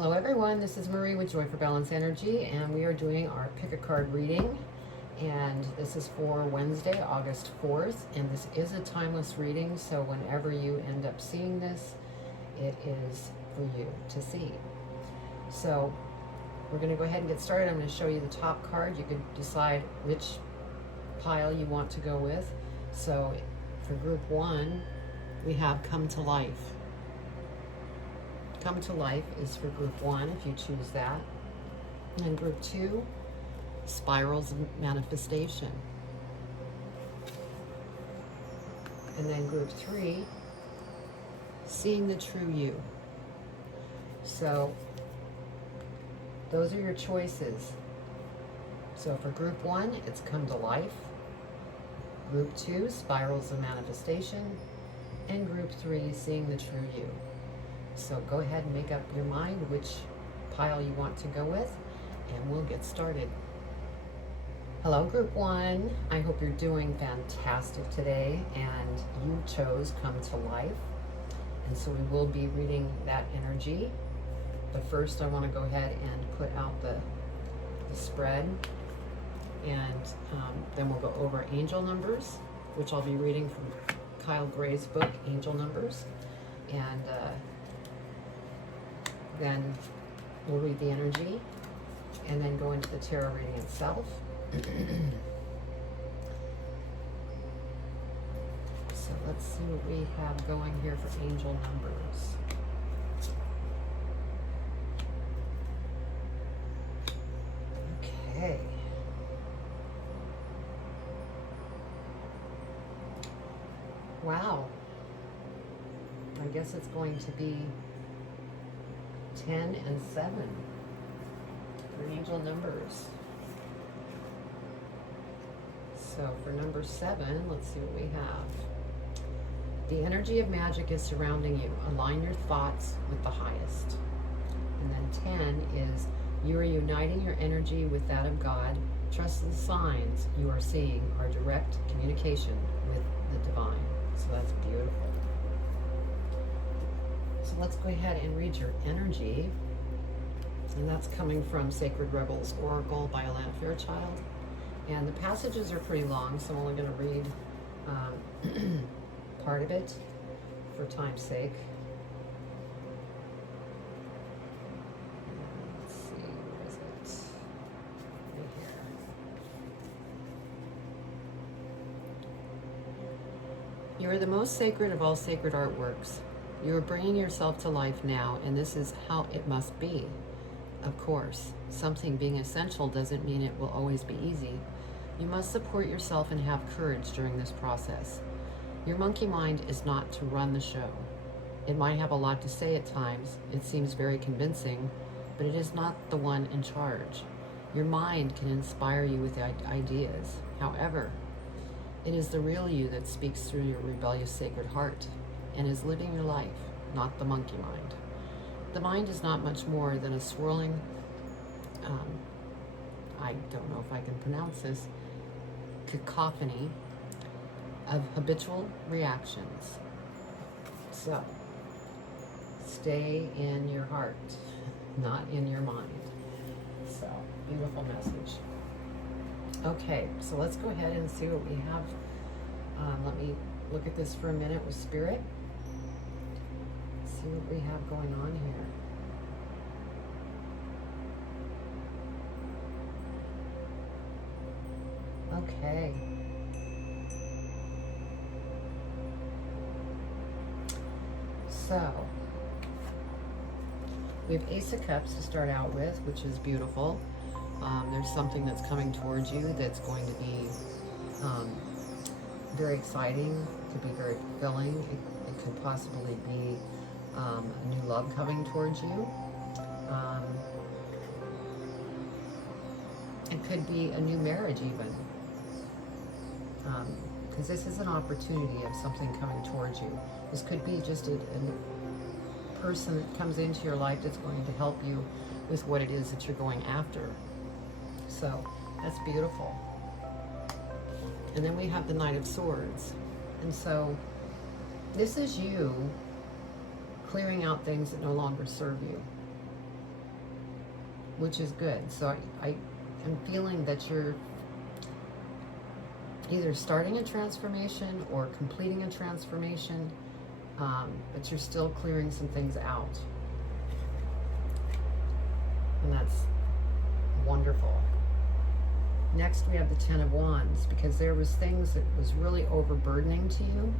Hello everyone, this is Marie with Joy for Balance Energy, and we are doing our pick a card reading, and this is for Wednesday, August 4th, and this is a timeless reading, so whenever you end up seeing this, it is for you to see. So we're going to go ahead and get started. I'm going to show you the top card. You can decide which pile you want to go with. So for group 1, we have Come to Life. Come to Life is for group 1 if you choose that. And then group 2, Spirals of Manifestation. And then group 3, Seeing the True You. So those are your choices. So for group 1, it's Come to Life. Group 2, Spirals of Manifestation. And group 3, Seeing the True You. So go ahead and make up your mind which pile you want to go with, and we'll get started. Hello, group 1. I hope you're doing fantastic today, and you chose Come to Life. And so we will be reading that energy. But first, I want to go ahead and put out the spread, and then we'll go over angel numbers, which I'll be reading from Kyle Gray's book, Angel Numbers. And then we'll read the energy and then go into the tarot reading itself. So let's see what we have going here for angel numbers. Okay. Wow. I guess it's going to be 10 and 7 for angel numbers. So for number 7, let's see what we have. The energy of magic is surrounding you. Align your thoughts with the highest. And then 10 is you are uniting your energy with that of God. Trust the signs you are seeing are direct communication with the divine. So that's beautiful. So let's go ahead and read your energy. And that's coming from Sacred Rebels Oracle by Alana Fairchild. And the passages are pretty long, so I'm only going to read part of it for time's sake. Let's see, where is it? Right here. You are the most sacred of all sacred artworks. You are bringing yourself to life now, and this is how it must be. Of course, something being essential doesn't mean it will always be easy. You must support yourself and have courage during this process. Your monkey mind is not to run the show. It might have a lot to say at times. It seems very convincing, but it is not the one in charge. Your mind can inspire you with ideas. However, it is the real you that speaks through your rebellious sacred heart and is living your life, not the monkey mind. The mind is not much more than a swirling, I don't know if I can pronounce this, cacophony of habitual reactions. So, stay in your heart, not in your mind. So, beautiful message. Okay, so let's go ahead and see what we have. Let me look at this for a minute with Spirit. See what we have going on here. Okay. So, we have Ace of Cups to start out with, which is beautiful. There's something that's coming towards you that's going to be very exciting, could be very fulfilling. It could possibly be a new love coming towards you. It could be a new marriage even. Because this is an opportunity of something coming towards you. This could be just a person that comes into your life that's going to help you with what it is that you're going after. So that's beautiful. And then we have the Knight of Swords. And so this is you clearing out things that no longer serve you. which is good. So I am feeling that you're either starting a transformation or completing a transformation, but you're still clearing some things out. And that's wonderful. Next, we have the Ten of Wands, because there was things that was really overburdening to you.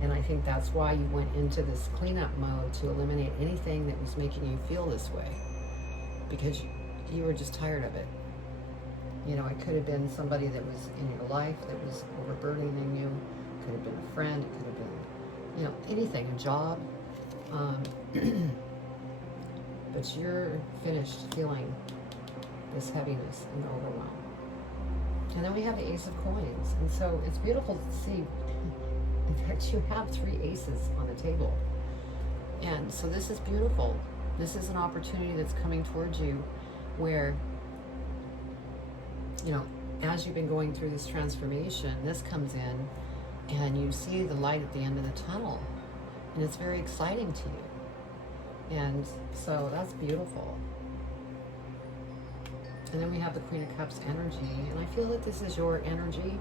And I think that's why you went into this cleanup mode, to eliminate anything that was making you feel this way, because you were just tired of it. You know, it could have been somebody that was in your life that was overburdening you. It could have been a friend. It could have been, you know, anything, a job. But you're finished feeling this heaviness and overwhelm. And then we have the Ace of Coins. And so it's beautiful to see. In fact, you have 3 aces on the table. And so this is beautiful. This is an opportunity that's coming towards you where, you know, as you've been going through this transformation, this comes in and you see the light at the end of the tunnel. And it's very exciting to you. And so that's beautiful. And then we have the Queen of Cups energy. And I feel that this is your energy.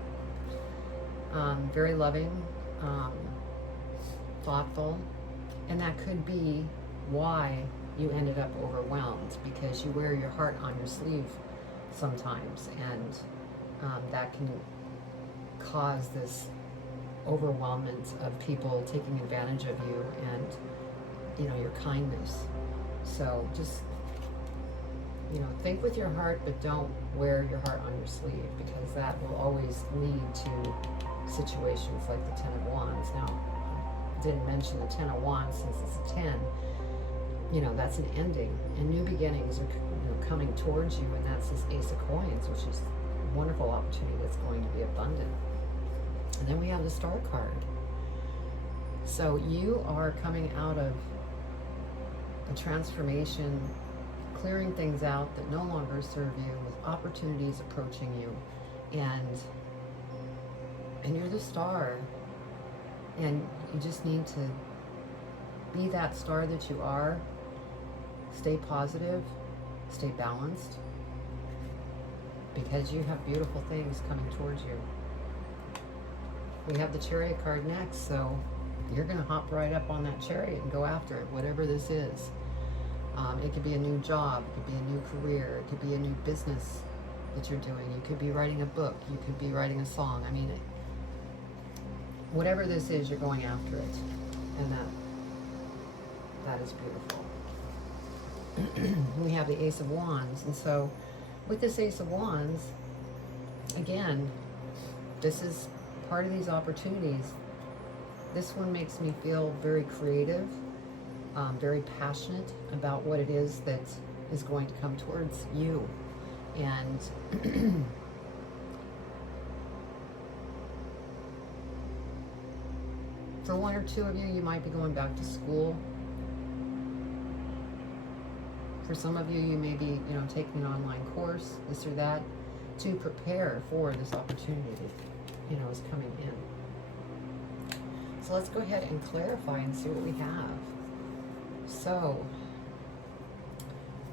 Very loving, thoughtful. And that could be why you ended up overwhelmed, because you wear your heart on your sleeve sometimes, and that can cause this overwhelmment of people taking advantage of you and, you know, your kindness. So just, you know, think with your heart, but don't wear your heart on your sleeve, because that will always lead to situations like the Ten of Wands. Now, I didn't mention the Ten of Wands since it's a 10. You know, that's an ending, and new beginnings are, you know, coming towards you, and that's this Ace of Coins, which is a wonderful opportunity that's going to be abundant. And then we have the Star card. So you are coming out of a transformation, clearing things out that no longer serve you, with opportunities approaching you, and you're the star, and you just need to be that star that you are. Stay positive, stay balanced, because you have beautiful things coming towards you. We have the Chariot card next, so you're going to hop right up on that chariot and go after it, whatever this is. It could be a new job, it could be a new career, it could be a new business that you're doing. You could be writing a book, you could be writing a song. I mean, whatever this is, you're going after it, and that is beautiful. We have the Ace of Wands, and so with this Ace of Wands, again, this is part of these opportunities. This one makes me feel very creative, very passionate about what it is that is going to come towards you. And for one or two of you, you might be going back to school. For some of you, you may be, you know, taking an online course, this or that, to prepare for this opportunity that, you know, is coming in. So let's go ahead and clarify and see what we have. So,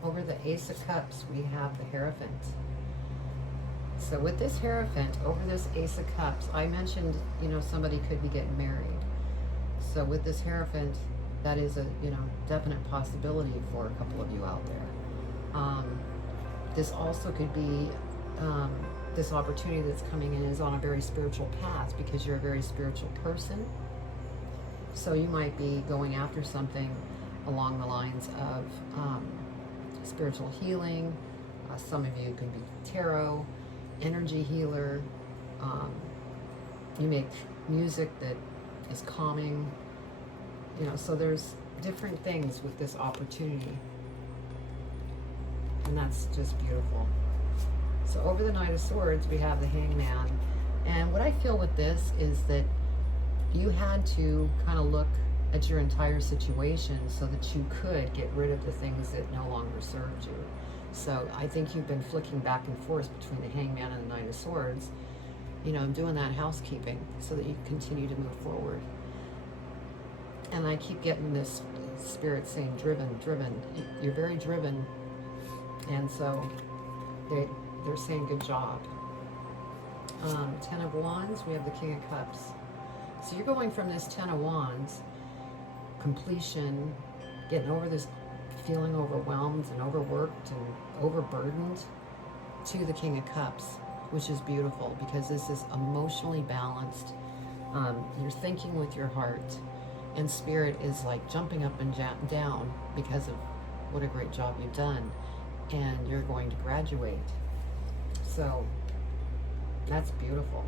over the Ace of Cups, we have the Hierophant. So with this Hierophant, over this Ace of Cups, I mentioned, you know, somebody could be getting married. So with this Hierophant, that is a, you know, definite possibility for a couple of you out there. This also could be, this opportunity that's coming in is on a very spiritual path, because you're a very spiritual person. So you might be going after something along the lines of spiritual healing. Some of you could be tarot, energy healer. You make music that is calming. You know, so there's different things with this opportunity. And that's just beautiful. So over the Knight of Swords, we have the Hangman. And what I feel with this is that you had to kind of look at your entire situation so that you could get rid of the things that no longer served you. So I think you've been flicking back and forth between the Hangman and the Knight of Swords, you know, doing that housekeeping so that you continue to move forward. And I keep getting this spirit saying driven, driven. You're very driven, And so they're saying good job. 10 of Wands, we have the King of Cups. So you're going from this 10 of Wands, completion, getting over this feeling overwhelmed and overworked and overburdened, to the King of Cups, which is beautiful because this is emotionally balanced. You're thinking with your heart, and Spirit is like jumping up and down because of what a great job you've done, and you're going to graduate. So that's beautiful.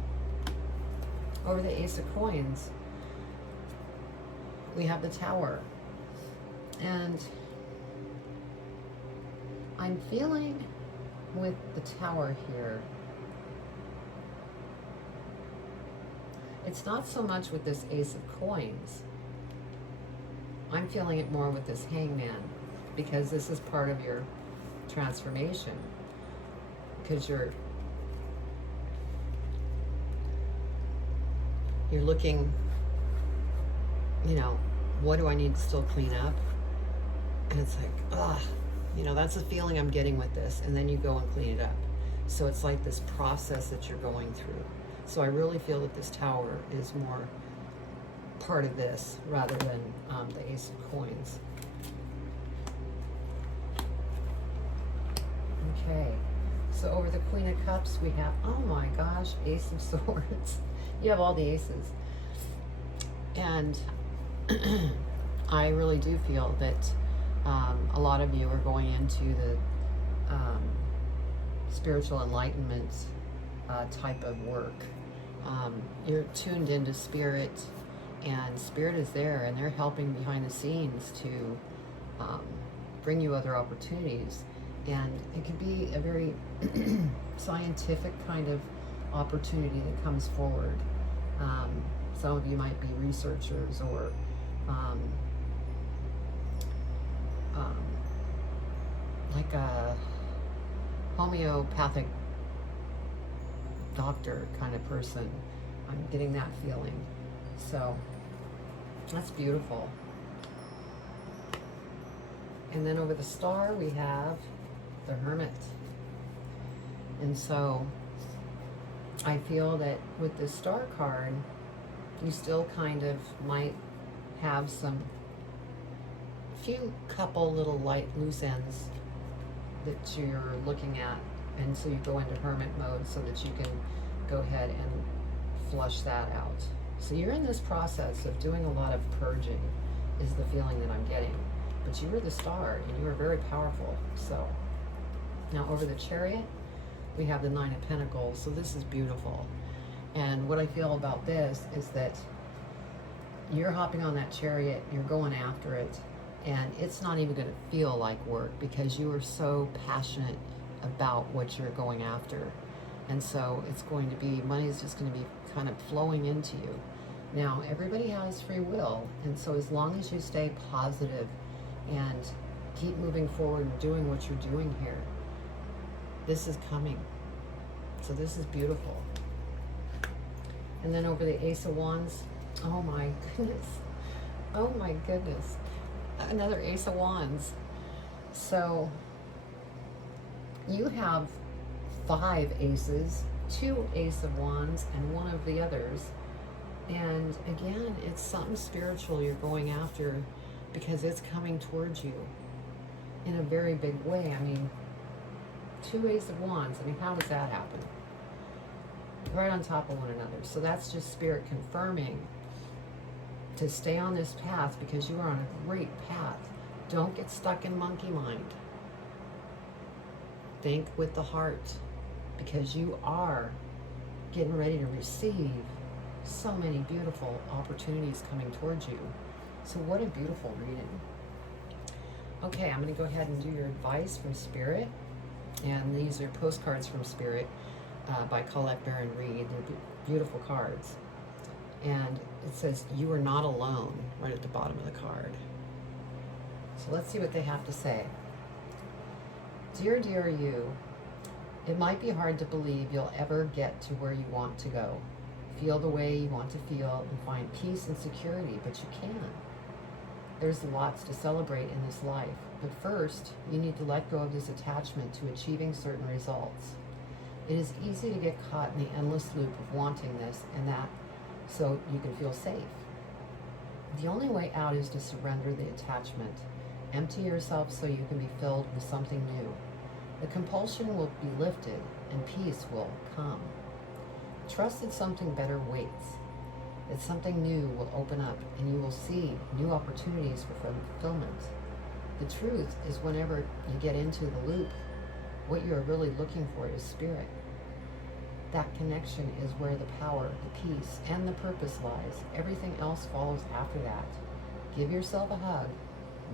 Over the Ace of Coins, we have the Tower. And I'm feeling with the Tower here, it's not so much with this Ace of Coins. I'm feeling it more with this Hangman, because this is part of your transformation. Because you're looking, you know, what do I need to still clean up? And it's like, that's the feeling I'm getting with this. And then you go and clean it up. So it's like this process that you're going through. So I really feel that this Tower is more part of this rather than the Ace of Coins. Okay, so over the Queen of Cups we have, oh my gosh, Ace of Swords. You have all the aces. And I really do feel that a lot of you are going into the spiritual enlightenment type of work. You're tuned into Spirit, and Spirit is there, and they're helping behind the scenes to bring you other opportunities. And it could be a very scientific kind of opportunity that comes forward. Some of you might be researchers or like a homeopathic doctor kind of person. I'm getting that feeling. So that's beautiful. And then over the Star we have the Hermit. And so I feel that with this Star card, you still kind of might have few couple little light loose ends that you're looking at, and so you go into hermit mode so that you can go ahead and flush that out. So you're in this process of doing a lot of purging, is the feeling that I'm getting. But you were the Star, and you were very powerful. So now over the Chariot, we have the Nine of Pentacles. So this is beautiful. And what I feel about this is that you're hopping on that chariot, you're going after it, and it's not even going to feel like work because you are so passionate about what you're going after. And so it's going to be, money is just going to be kind of flowing into you. Now, everybody has free will, and so as long as you stay positive and keep moving forward and doing what you're doing here, this is coming. So this is beautiful. And then over the Ace of Wands, oh my goodness. Oh my goodness. Another Ace of Wands. So you have 5 aces, 2 Ace of Wands, and 1 of the others. And again, it's something spiritual you're going after because it's coming towards you in a very big way. I mean, 2 Ace of Wands. I mean, how does that happen? Right on top of one another. So that's just Spirit confirming to stay on this path because you are on a great path. Don't get stuck in monkey mind. Think with the heart, because you are getting ready to receive so many beautiful opportunities coming towards you. So what a beautiful reading. Okay, I'm going to go ahead and do your advice from Spirit. And these are postcards from Spirit by Collector and Read. They're beautiful cards. And it says, "You are not alone," right at the bottom of the card. So let's see what they have to say. Dear, dear you, it might be hard to believe you'll ever get to where you want to go. Feel the way you want to feel and find peace and security, but you can. There's lots to celebrate in this life, but first, you need to let go of this attachment to achieving certain results. It is easy to get caught in the endless loop of wanting this and that so you can feel safe. The only way out is to surrender the attachment. Empty yourself so you can be filled with something new. The compulsion will be lifted and peace will come. Trust that something better waits, that something new will open up and you will see new opportunities for fulfillment. The truth is, whenever you get into the loop, what you are really looking for is spirit. That connection is where the power, the peace, and the purpose lies. Everything else follows after that. Give yourself a hug.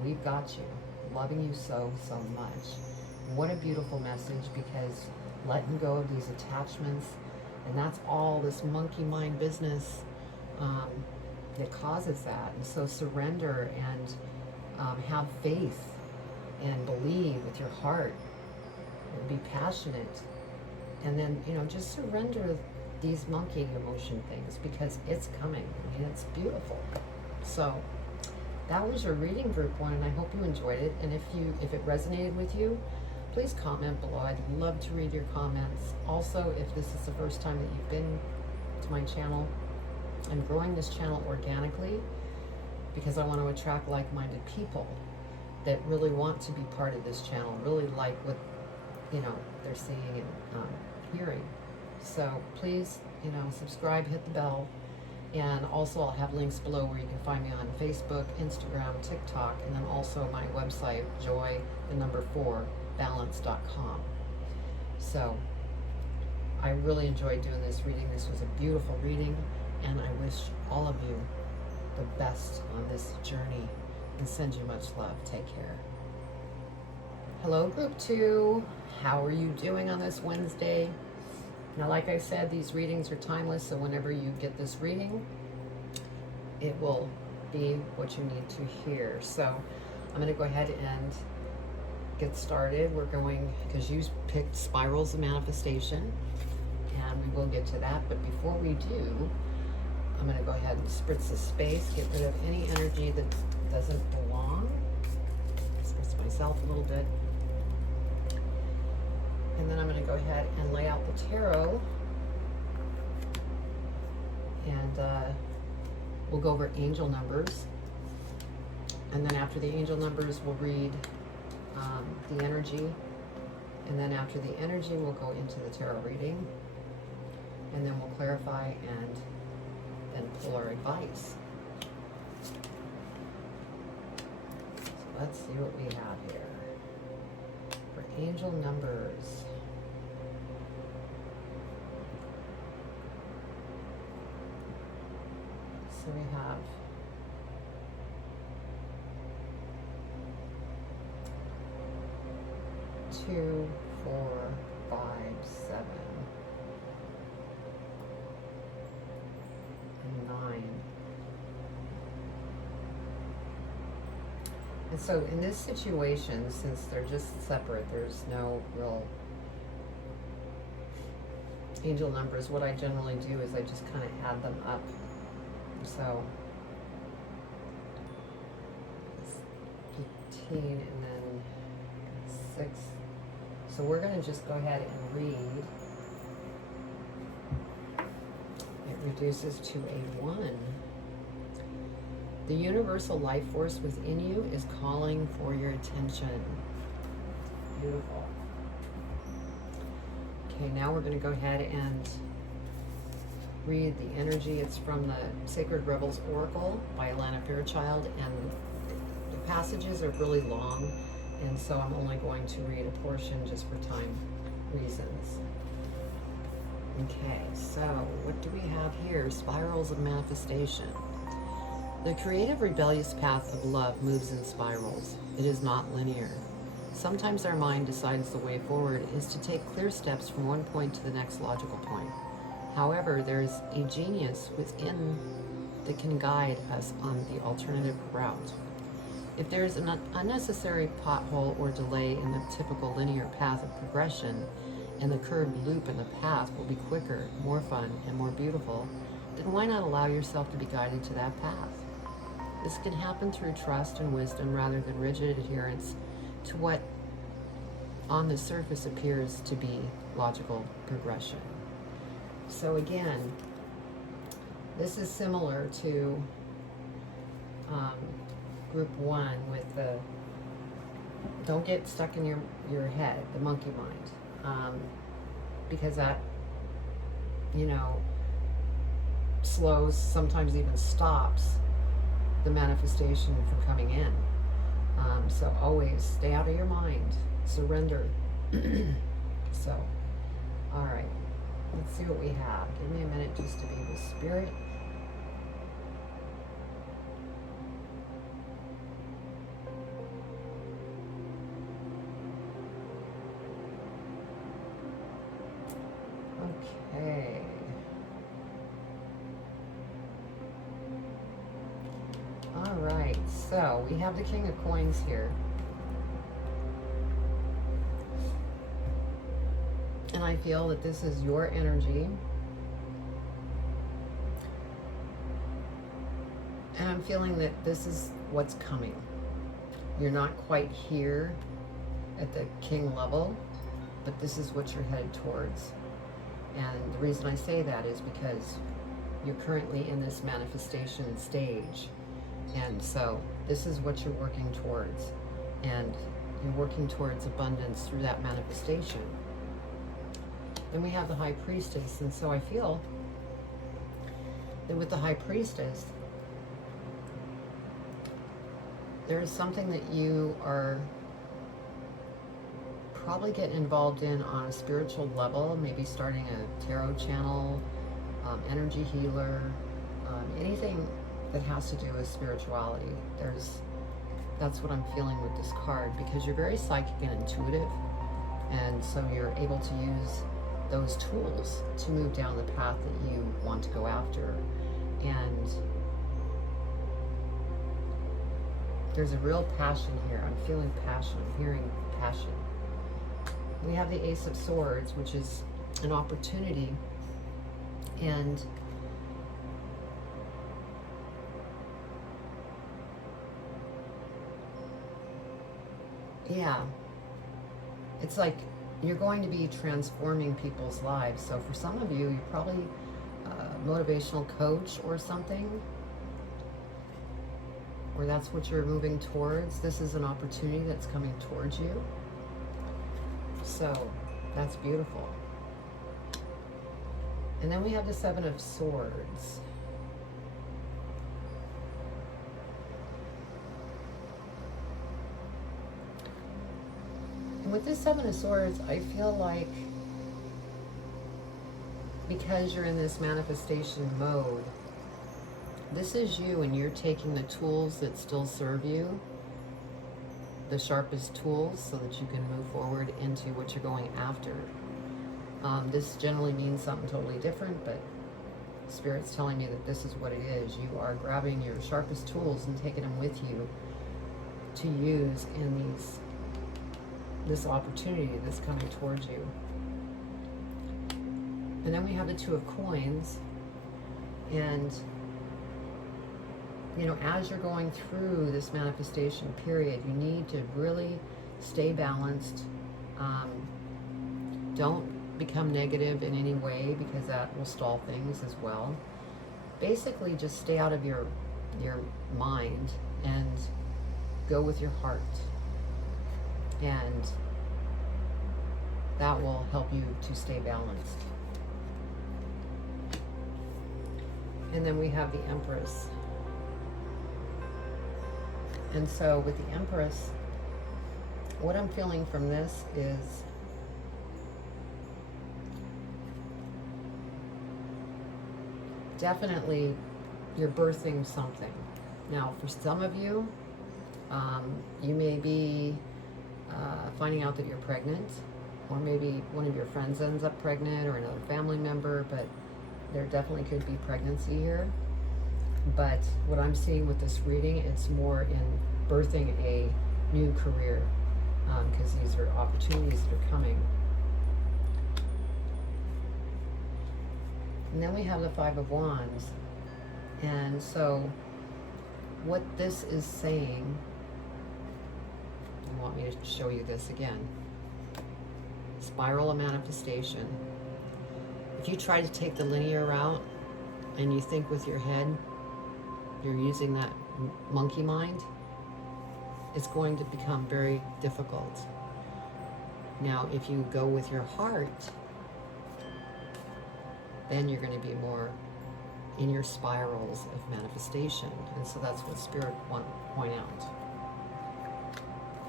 We've got you. Loving you so, so much. What a beautiful message, because letting go of these attachments, and that's all this monkey mind business that causes that. And so surrender and have faith and believe with your heart and be passionate. And then, just surrender these monkey emotion things, because it's coming. I mean, it's beautiful. So that was your reading, group 1, and I hope you enjoyed it. And if it resonated with you, please comment below. I'd love to read your comments. Also, if this is the first time that you've been to my channel, I'm growing this channel organically because I want to attract like-minded people that really want to be part of this channel, really like what they're seeing and hearing. So please, subscribe, hit the bell, and also I'll have links below where you can find me on Facebook, Instagram, TikTok, and then also my website, joy4balance.com. So I really enjoyed doing this reading. This was a beautiful reading, and I wish all of you the best on this journey and send you much love. Take care. Hello, group 2. How are you doing on this Wednesday? Now, like I said, these readings are timeless, so whenever you get this reading, it will be what you need to hear. So I'm going to go ahead and get started. We're going, because you picked spirals of manifestation, and we will get to that. But before we do, I'm going to go ahead and spritz the space, get rid of any energy that doesn't belong. Spritz myself a little bit. And then I'm going to go ahead and lay out the tarot. And we'll go over angel numbers. And then after the angel numbers, we'll read the energy. And then after the energy, we'll go into the tarot reading. And then we'll clarify and then pull our advice. So let's see what we have here for angel numbers. So we have 2, 4, 5, 7, and 9. And so in this situation, since they're just separate, there's no real angel numbers, what I generally do is I just kind of add them up. So 15 and then 6. So we're going to just go ahead and read. It reduces to a 1. The universal life force within you is calling for your attention. Beautiful. Okay, now we're going to go ahead and read the energy. It's from the Sacred Rebels Oracle by Alana Fairchild, and the passages are really long, and so I'm only going to read a portion just for time reasons. Okay, so what do we have here? Spirals of manifestation. The creative, rebellious path of love moves in spirals. It is not linear. Sometimes our mind decides the way forward is to take clear steps from one point to the next logical point. However, there is a genius within that can guide us on the alternative route. If there is an unnecessary pothole or delay in the typical linear path of progression, and the curved loop in the path will be quicker, more fun, and more beautiful, then why not allow yourself to be guided to that path? This can happen through trust and wisdom rather than rigid adherence to what on the surface appears to be logical progression. So again, this is similar to group 1 with the don't get stuck in your head, the monkey mind, because that, you know, slows, sometimes even stops the manifestation from coming in. So always stay out of your mind, surrender. So, all right, let's see what we have. Give me a minute just to be with spirit. Okay. All right, so we have the King of Coins here. And I feel that this is your energy. And I'm feeling that this is what's coming. You're not quite here at the king level, but this is what you're headed towards. And the reason I say that is because you're currently in this manifestation stage. And so this is what you're working towards. And you're working towards abundance through that manifestation. Then we have the High Priestess. And so I feel that with the High Priestess, there is something that you are probably getting involved in on a spiritual level, maybe starting a tarot channel, energy healer, anything that has to do with spirituality. That's what I'm feeling with this card, because you're very psychic and intuitive, and so you're able to use those tools to move down the path that you want to go after. And there's a real passion here. I'm feeling passion. I'm hearing passion. We have the Ace of Swords, which is an opportunity. And yeah, it's like you're going to be transforming people's lives. So for some of you, you're probably a motivational coach or something, or that's what you're moving towards. This is an opportunity that's coming towards you. So that's beautiful. And then we have the Seven of Swords. And with this Seven of Swords, I feel like because you're in this manifestation mode, this is you, and you're taking the tools that still serve you, the sharpest tools, so that you can move forward into what you're going after. This generally means something totally different, but Spirit's telling me that this is what it is. You are grabbing your sharpest tools and taking them with you to use in this opportunity that's coming towards you. And then we have the Two of Coins, and you know, as you're going through this manifestation period, you need to really stay balanced. Don't become negative in any way, because that will stall things as well. Basically, just stay out of your mind and go with your heart. And that will help you to stay balanced. And then we have the Empress. And so with the Empress, what I'm feeling from this is definitely you're birthing something. Now, for some of you, you may be finding out that you're pregnant, or maybe one of your friends ends up pregnant, or another family member, but there definitely could be pregnancy here. But what I'm seeing with this reading, it's more in birthing a new career, because these are opportunities that are coming. And then we have the Five of Wands. And so what this is saying, you want me to show you this again. Spiral of manifestation. If you try to take the linear route and you think with your head, you're using that monkey mind, it's going to become very difficult. Now, if you go with your heart, then you're going to be more in your spirals of manifestation. And so that's what Spirit want to point out.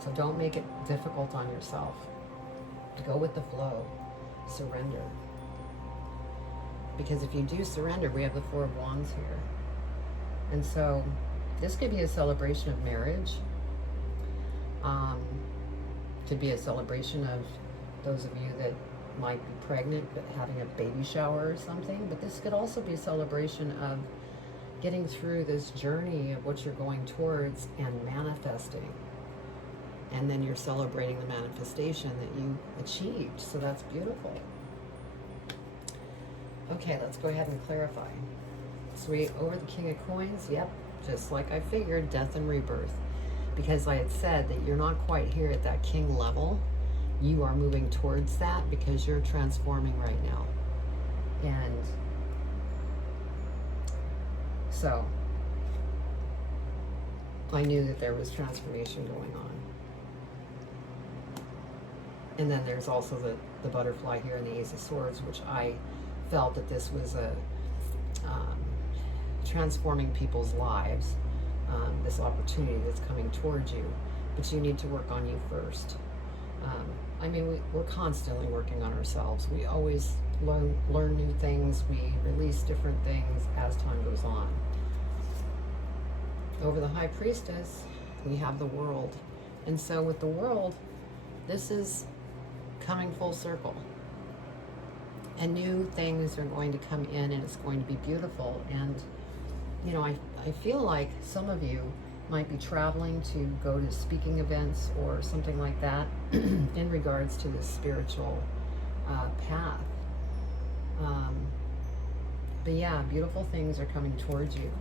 So don't make it difficult on yourself. Go with the flow. Surrender. Because if you do surrender, we have the Four of Wands here. And so this could be a celebration of marriage. Could be a celebration of those of you that might be pregnant but having a baby shower or something. But this could also be a celebration of getting through this journey of what you're going towards and manifesting. And then you're celebrating the manifestation that you achieved. So that's beautiful. Okay, let's go ahead and clarify. So over the King of Coins, yep, just like I figured, death and rebirth. Because I had said that you're not quite here at that king level. You are moving towards that because you're transforming right now. And so I knew that there was transformation going on. And then there's also the butterfly here and the Ace of Swords, which I felt that this was a transforming people's lives, this opportunity that's coming towards you. But you need to work on you first. I mean, we're constantly working on ourselves. We always learn new things. We release different things as time goes on. Over the High Priestess, we have the World. And so with the World, this is coming full circle. And new things are going to come in, and it's going to be beautiful. And, you know, I feel like some of you might be traveling to go to speaking events or something like that in regards to this spiritual path. But yeah, beautiful things are coming towards you.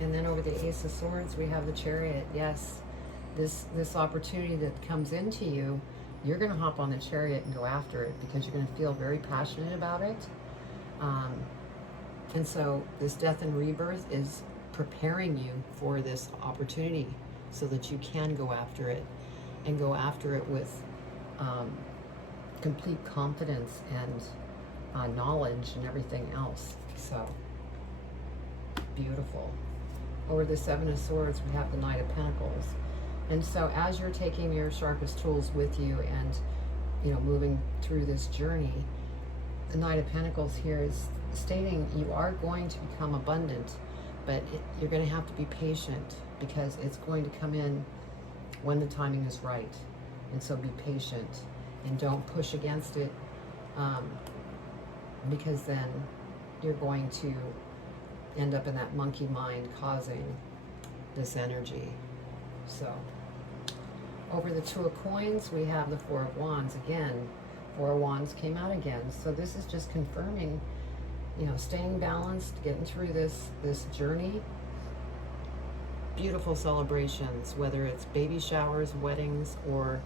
And then over the Ace of Swords, we have the Chariot. Yes, this opportunity that comes into you, you're going to hop on the Chariot and go after it because you're going to feel very passionate about it. And so this death and rebirth is preparing you for this opportunity so that you can go after it and go after it with complete confidence and knowledge and everything else. So beautiful. Over the Seven of Swords, we have the Knight of Pentacles. And so as you're taking your sharpest tools with you and, you know, moving through this journey, the Knight of Pentacles here is stating you are going to become abundant, but you're going to have to be patient because it's going to come in when the timing is right. And so be patient and don't push against it, because then you're going to end up in that monkey mind causing this energy. So over the Two of Coins, we have the Four of Wands again. Four of Wands came out again. So this is just confirming, you know, staying balanced, getting through this journey. Beautiful celebrations, whether it's baby showers, weddings, or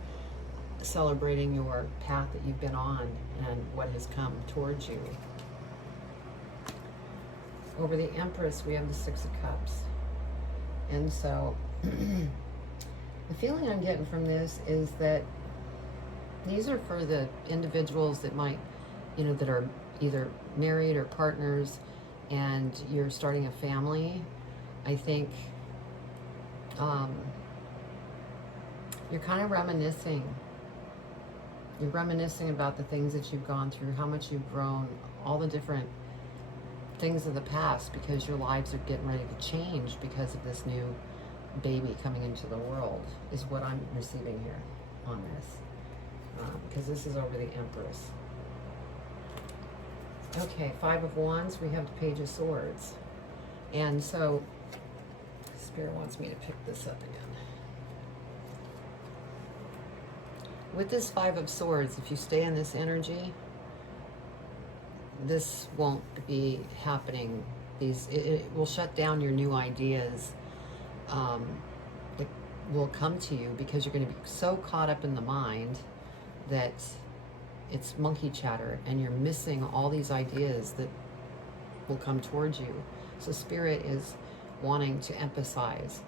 celebrating your path that you've been on and what has come towards you. Over the Empress, we have the Six of Cups. And so the feeling I'm getting from this is that these are for the individuals that might, you know, that are either married or partners and you're starting a family. I think you're kind of reminiscing. You're reminiscing about the things that you've gone through, how much you've grown, all the different things of the past, because your lives are getting ready to change because of this new baby coming into the world, is what I'm receiving here on this. Because this is over the Empress. Okay, Five of Wands, we have the Page of Swords. And so, Spirit wants me to pick this up again. With this Five of Swords, if you stay in this energy, this won't be happening these, it will shut down your new ideas that will come to you, because you're going to be so caught up in the mind that it's monkey chatter, and you're missing all these ideas that will come towards you. So Spirit is wanting to emphasize,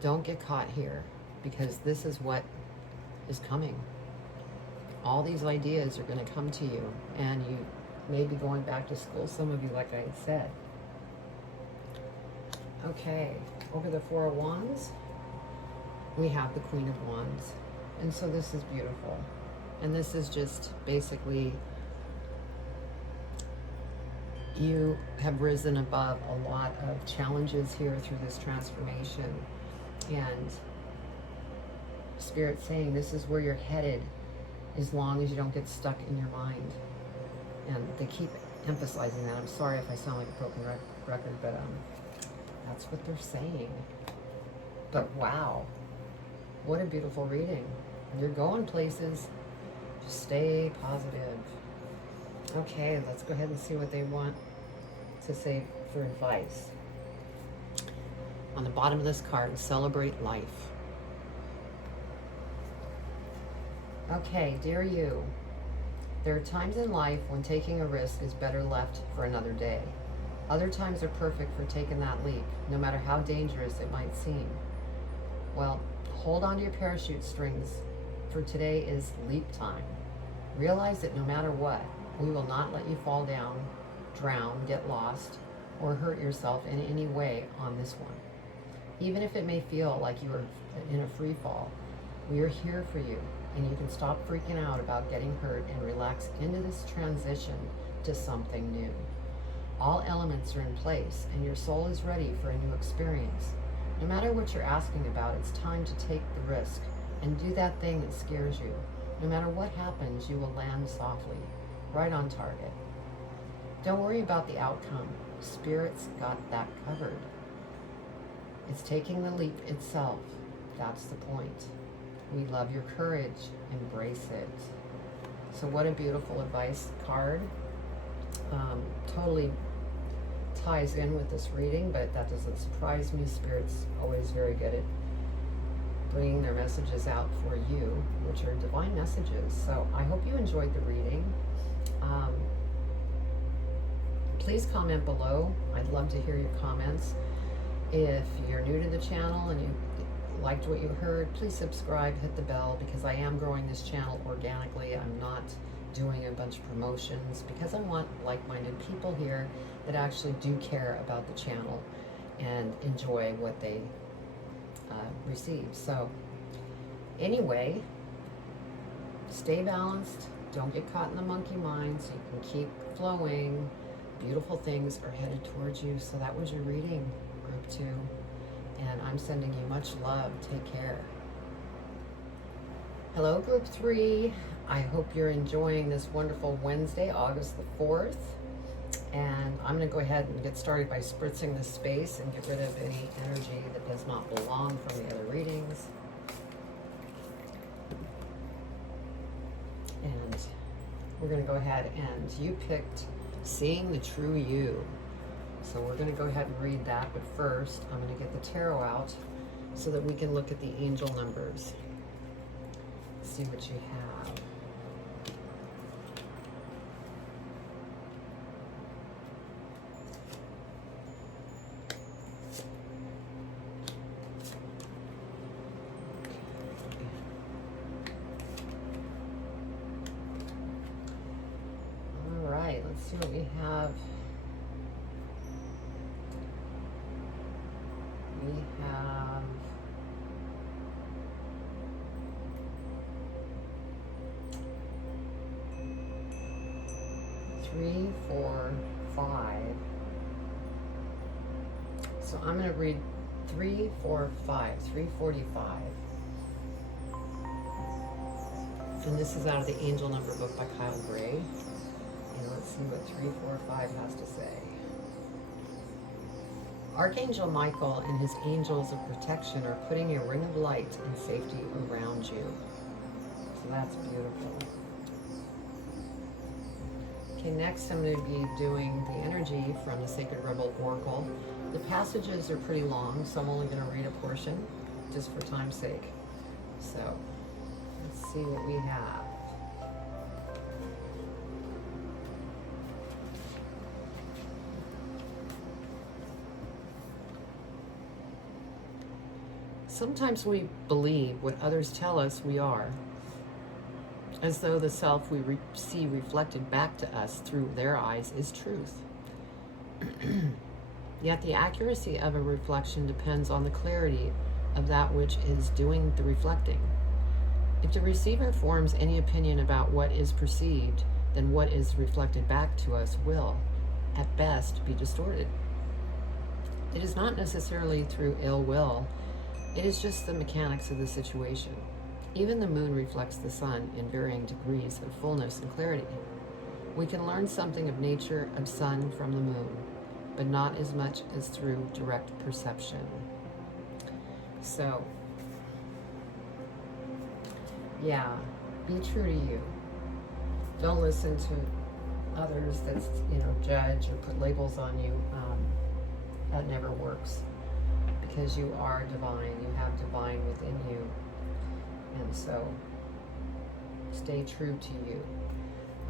don't get caught here, because this is what is coming. All these ideas are going to come to you, and you may be going back to school, some of you, like I said. Okay, over the Four of Wands, we have the Queen of Wands. And so this is beautiful. And this is just basically, you have risen above a lot of challenges here through this transformation. And Spirit's saying this is where you're headed, as long as you don't get stuck in your mind. And they keep emphasizing that. I'm sorry if I sound like a broken record, but that's what they're saying. But wow, what a beautiful reading. You're going places. Just stay positive. Okay, let's go ahead and see what they want to say for advice. On the bottom of this card, celebrate life. Okay, dear you, there are times in life when taking a risk is better left for another day. Other times are perfect for taking that leap, no matter how dangerous it might seem. Well, hold on to your parachute strings, for today is leap time. Realize that no matter what, we will not let you fall down, drown, get lost, or hurt yourself in any way on this one. Even if it may feel like you are in a free fall, we are here for you, and you can stop freaking out about getting hurt and relax into this transition to something new. All elements are in place, and your soul is ready for a new experience. No matter what you're asking about, it's time to take the risk and do that thing that scares you. No matter what happens, you will land softly, right on target. Don't worry about the outcome. Spirit's got that covered. It's taking the leap itself. That's the point. We love your courage. Embrace it. So what a beautiful advice card. Totally ties in with this reading, but that doesn't surprise me. Spirit's always very good at bringing their messages out for you, which are divine messages. So I hope you enjoyed the reading. Please comment below. I'd love to hear your comments. If you're new to the channel and you liked what you heard, please subscribe, hit the bell, because I am growing this channel organically. I'm not doing a bunch of promotions, because I want like-minded people here that actually do care about the channel and enjoy what they receive. So anyway, stay balanced, don't get caught in the monkey mind, so you can keep flowing. Beautiful things are headed towards you. So that was your reading, group 2, and I'm sending you much love. Take care. Hello, group 3. I hope you're enjoying this wonderful Wednesday, August the 4th. And I'm going to go ahead and get started by spritzing this space and get rid of any energy that does not belong from the other readings. And we're going to go ahead, and you picked Seeing the True You. So we're going to go ahead and read that, but first I'm going to get the tarot out so that we can look at the angel numbers. See what you have. All right, let's see what we have. We have 3, 4, 5. So I'm going to read 3, 4, 5, 345. And this is out of the Angel Number book by Kyle Gray. And let's see what 3, 4, 5 has to say. Archangel Michael and his angels of protection are putting a ring of light and safety around you. So that's beautiful. Okay, next I'm going to be doing the energy from the Sacred Rebel Oracle. The passages are pretty long, so I'm only going to read a portion just for time's sake. So let's see what we have. Sometimes we believe what others tell us we are, as though the self we see reflected back to us through their eyes is truth. Yet the accuracy of a reflection depends on the clarity of that which is doing the reflecting. If the receiver forms any opinion about what is perceived, then what is reflected back to us will, at best, be distorted. It is not necessarily through ill will, it is just the mechanics of the situation. Even the moon reflects the sun in varying degrees of fullness and clarity. We can learn something of nature of sun from the moon, but not as much as through direct perception. So, yeah, be true to you. Don't listen to others that, judge or put labels on you. That never works, because you are divine. You have divine within you. And so, stay true to you.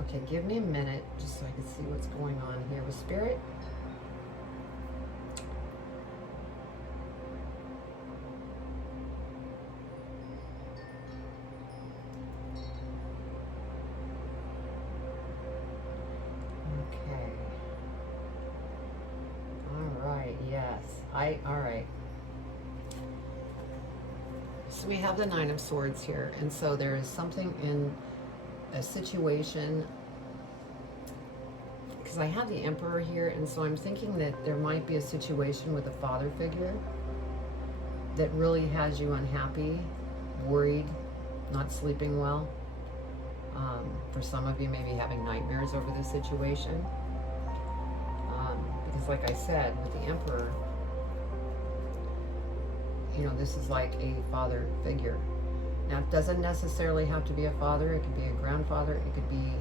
Okay, give me a minute just so I can see what's going on here with Spirit. Okay. All right, yes. All right. So we have the Nine of Swords here, and so there is something in a situation, because I have the Emperor here, and so I'm thinking that there might be a situation with a father figure that really has you unhappy, worried, not sleeping well. For some of you, maybe having nightmares over this situation. Because like I said, with the Emperor, this is like a father figure. Now, it doesn't necessarily have to be a father. It could be a grandfather. It could be,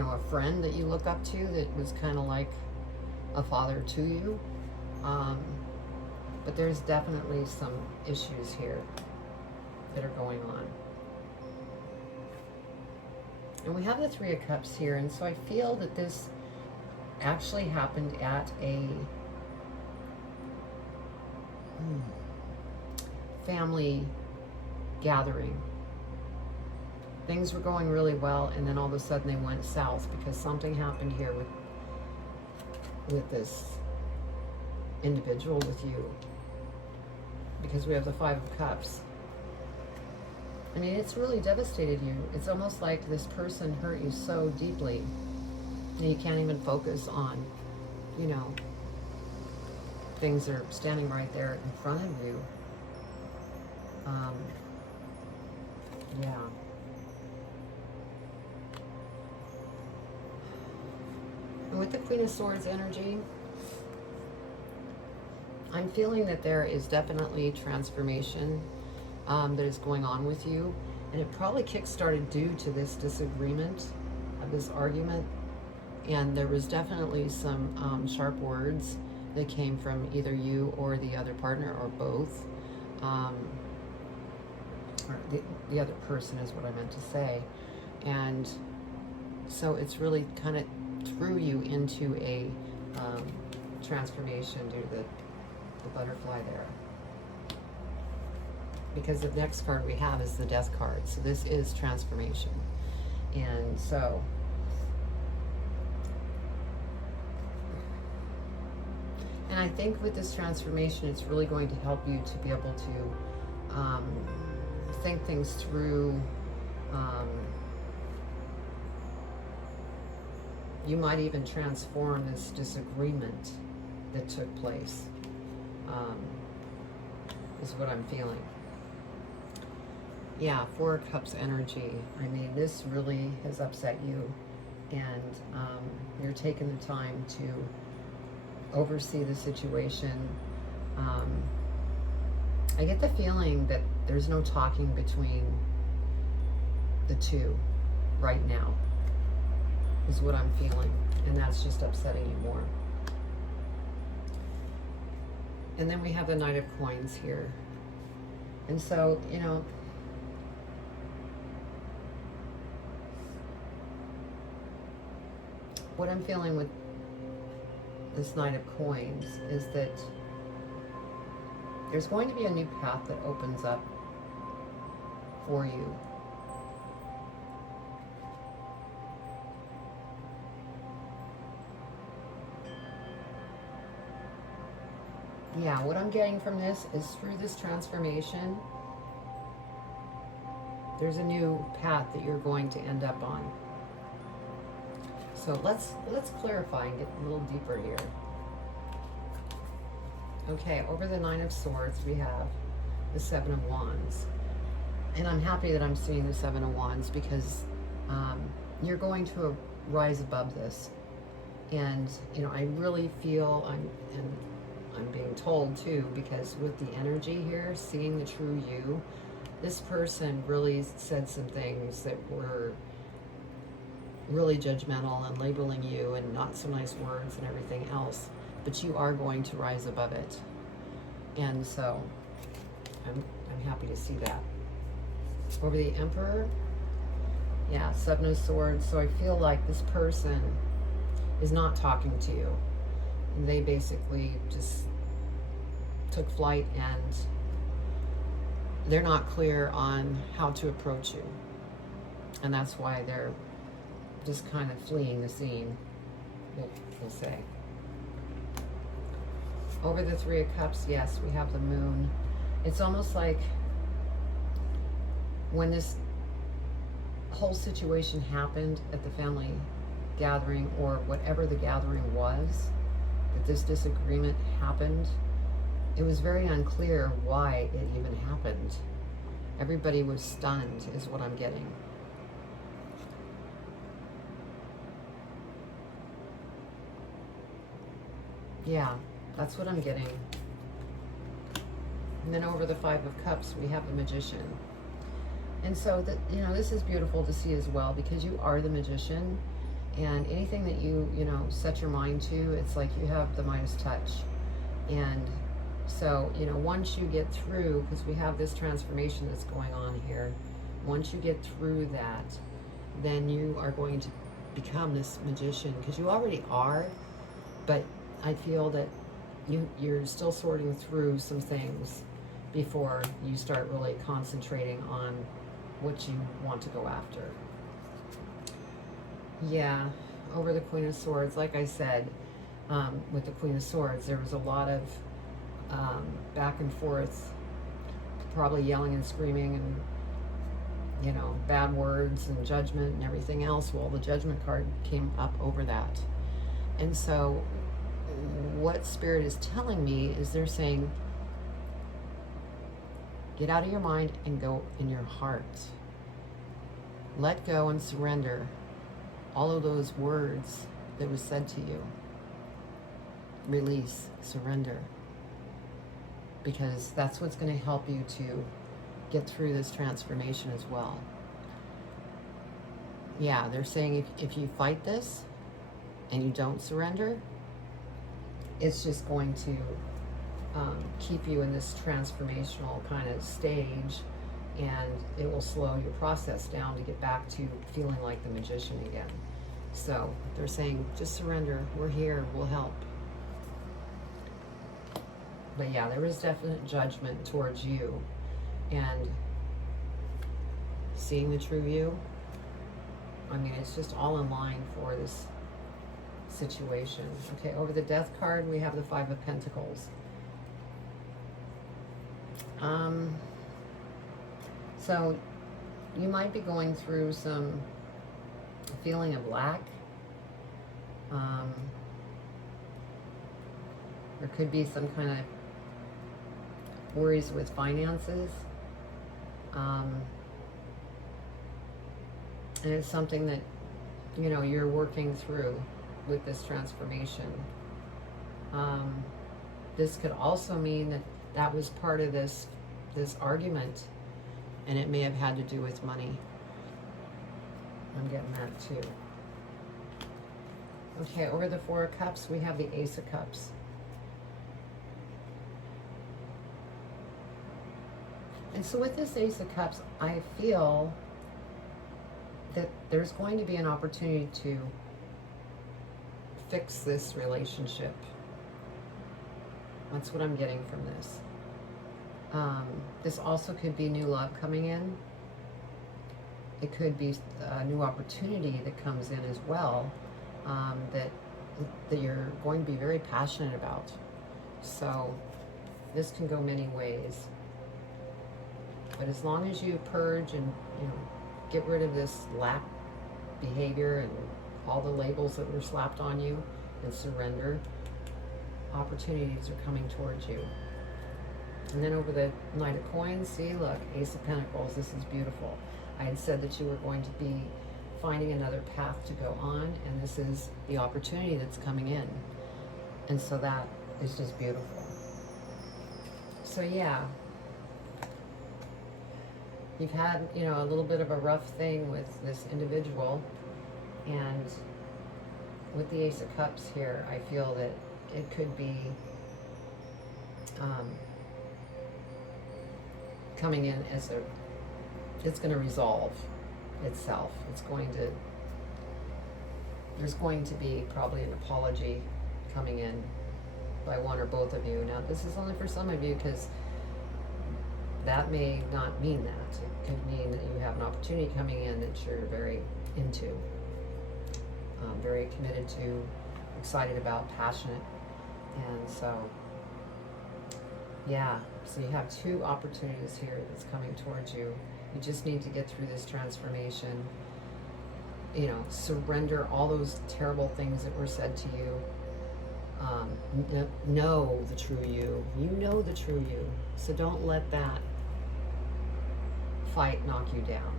a friend that you look up to that was kind of like a father to you. But there's definitely some issues here that are going on. And we have the Three of Cups here, and so I feel that this actually happened at a family gathering. Things were going really well, and then all of a sudden they went south because something happened here with this individual with you. Because we have the Five of Cups. I mean, it's really devastated you. It's almost like this person hurt you so deeply and you can't even focus on, things that are standing right there in front of you. Yeah. And with the Queen of Swords energy, I'm feeling that there is definitely transformation that is going on with you, and it probably kick-started due to this disagreement, of this argument, and there was definitely some sharp words that came from either you or the other partner, or both, or the other person is what I meant to say. And so it's really kind of threw you into a transformation due to the butterfly there. Because the next card we have is the Death card. So this is transformation. And so I think with this transformation, it's really going to help you to be able to think things through. You might even transform this disagreement that took place, is what I'm feeling. Yeah, Four of Cups energy. I mean, this really has upset you, and you're taking the time to oversee the situation. I get the feeling that there's no talking between the two. right now, is what I'm feeling. And that's just upsetting you more. And then we have the Knight of Coins here. And so, you know, what I'm feeling with this Knight of Coins is that there's going to be a new path that opens up for you. Yeah, what I'm getting from this is through this transformation, there's a new path that you're going to end up on. So let's clarify and get a little deeper here. Okay, over the Nine of Swords, we have the Seven of Wands. And I'm happy that I'm seeing the Seven of Wands because you're going to rise above this. And, you know, I really feel, I'm being told too, because with the energy here, seeing the true you, this person really said some things that were really judgmental and labeling you and not so nice words and everything else, but you are going to rise above it. And so I'm happy to see that. Over the Emperor, yeah, Seven of Swords. So I feel like this person is not talking to you. And they basically just took flight and they're not clear on how to approach you. And that's why they're just kind of fleeing the scene, we'll say. Over the Three of Cups, yes, we have the Moon. It's almost like when this whole situation happened at the family gathering, or whatever the gathering was, that this disagreement happened, it was very unclear why it even happened. Everybody was stunned, is what I'm getting. Yeah, that's what I'm getting. And then over the Five of Cups, we have the Magician. And so, that, you know, this is beautiful to see as well, because you are the magician, and anything that you know, set your mind to, it's like you have the Midas touch. And so, you know, once you get through, because we have this transformation that's going on here, once you get through that, then you are going to become this magician, because you already are, but I feel that you're still sorting through some things before you start really concentrating on what you want to go after. Yeah, over the Queen of Swords, like I said, with the Queen of Swords, there was a lot of back and forth, probably yelling and screaming and, you know, bad words and judgment and everything else. Well, the Judgment card came up over that. And so what Spirit is telling me is they're saying, get out of your mind and go in your heart. Let go and surrender all of those words that was said to you. Release, surrender. Because that's what's going to help you to get through this transformation as well. Yeah, they're saying if you fight this and you don't surrender, it's just going to keep you in this transformational kind of stage, and it will slow your process down to get back to feeling like the magician again. So they're saying, just surrender. We're here. We'll help. But yeah, there was definite judgment towards you, and seeing the true you. I mean, it's just all in line for this situation. Okay, over the Death card, we have the Five of Pentacles. So you might be going through some feeling of lack. There could be some kind of worries with finances. And it's something that, you know, you're working through with this transformation. This could also mean that that was part of this argument, and it may have had to do with money. I'm getting that too. Okay, over the Four of Cups, we have the Ace of Cups. And so with this Ace of Cups, I feel that there's going to be an opportunity to fix this relationship. That's what I'm getting from this. This also could be new love coming in. It could be a new opportunity that comes in as well, that you're going to be very passionate about. So this can go many ways. But as long as you purge and, you know, get rid of this lack behavior and all the labels that were slapped on you and surrender, opportunities are coming towards you. And then over the Knight of Coins, see, look, Ace of Pentacles, this is beautiful. I had said that you were going to be finding another path to go on, and this is the opportunity that's coming in. And so that is just beautiful. So yeah, you've had, you know, a little bit of a rough thing with this individual, and with the Ace of Cups here, I feel that it could be coming in as it's going to resolve itself. There's going to be probably an apology coming in by one or both of you. Now, this is only for some of you, because that may not mean that. It could mean that you have an opportunity coming in that you're very into, very committed to, excited about, passionate. And so, yeah, so you have two opportunities here that's coming towards you. You just need to get through this transformation. You know, surrender all those terrible things that were said to you. Know the true you. You know the true you. So don't let that fight knock you down.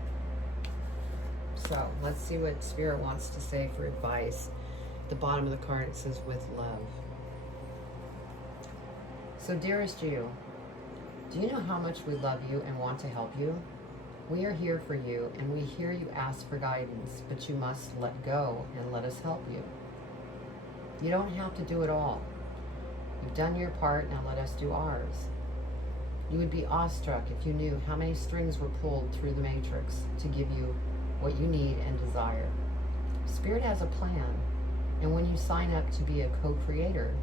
So let's see what Spirit wants to say for advice. At the bottom of the card it says, with love. So dearest you, do you know how much we love you and want to help you? We are here for you, and we hear you ask for guidance, but you must let go and let us help you. You don't have to do it all. You've done your part, now let us do ours. You would be awestruck if you knew how many strings were pulled through the matrix to give you what you need and desire. Spirit has a plan, and when you sign up to be a co-creator,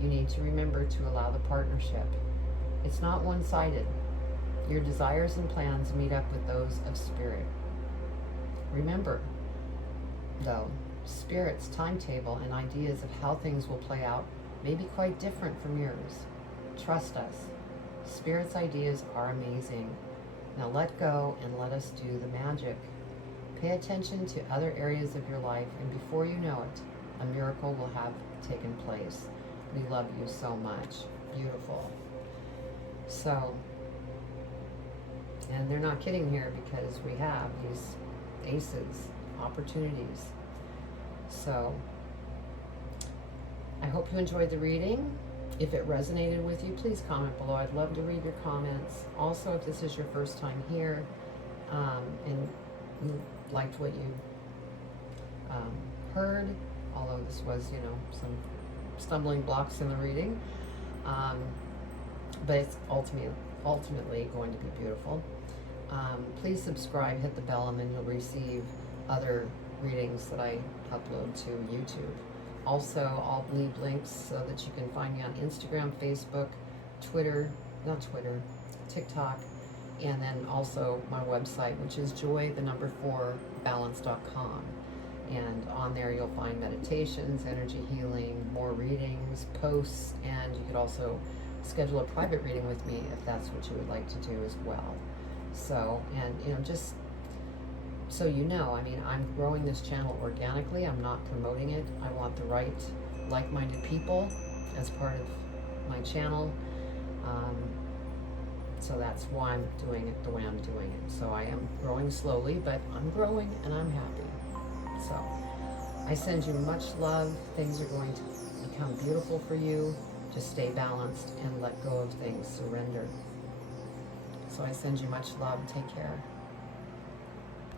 you need to remember to allow the partnership. It's not one-sided. Your desires and plans meet up with those of Spirit. Remember, though, Spirit's timetable and ideas of how things will play out may be quite different from yours. Trust us. Spirit's ideas are amazing. Now let go and let us do the magic. Pay attention to other areas of your life, and before you know it, a miracle will have taken place. We love you so much. Beautiful. So, and they're not kidding here, because we have these aces, opportunities. So, I hope you enjoyed the reading. If it resonated with you, please comment below. I'd love to read your comments. Also, if this is your first time here, and you liked what you heard, although this was, you know, some stumbling blocks in the reading, but it's ultimately going to be beautiful. Please subscribe, hit the bell, and then you'll receive other readings that I upload to YouTube. Also, I'll leave links so that you can find me on Instagram, Facebook, TikTok, and then also my website, which is joy4balance.com. And on there you'll find meditations, energy healing, more readings, posts, and you could also schedule a private reading with me if that's what you would like to do as well. So, and you know, just so you know, I mean, I'm growing this channel organically. I'm not promoting it. I want the right, like-minded people as part of my channel. So that's why I'm doing it the way I'm doing it. So I am growing slowly, but I'm growing and I'm happy. So I send you much love. Things are going to become beautiful for you. Just stay balanced and let go of things. Surrender. So I send you much love. Take care.